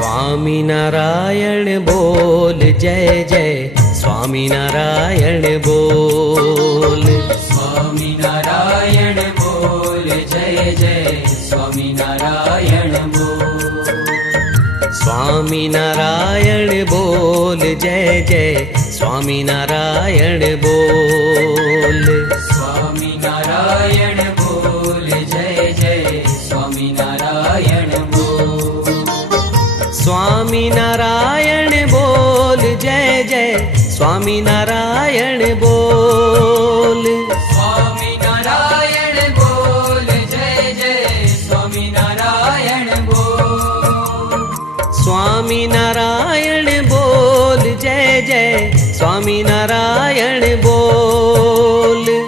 स्वामी नारायण बोल जय जय स्वामी नारायण बोल। स्वामी नारायण बोल जय जय स्वामी नारायण बोल। स्वामी नारायण बोल जय जय स्वामी नारायण बोल। स्वामी नारायण बोल जय जय स्वामी नारायण बोल। स्वामी नारायण बोल जय जय स्वामी नारायण बोल। स्वामी नारायण बोल जय जय स्वामी नारायण बोल। स्वामी नारायण बोल जय जय स्वामी नारायण बोल।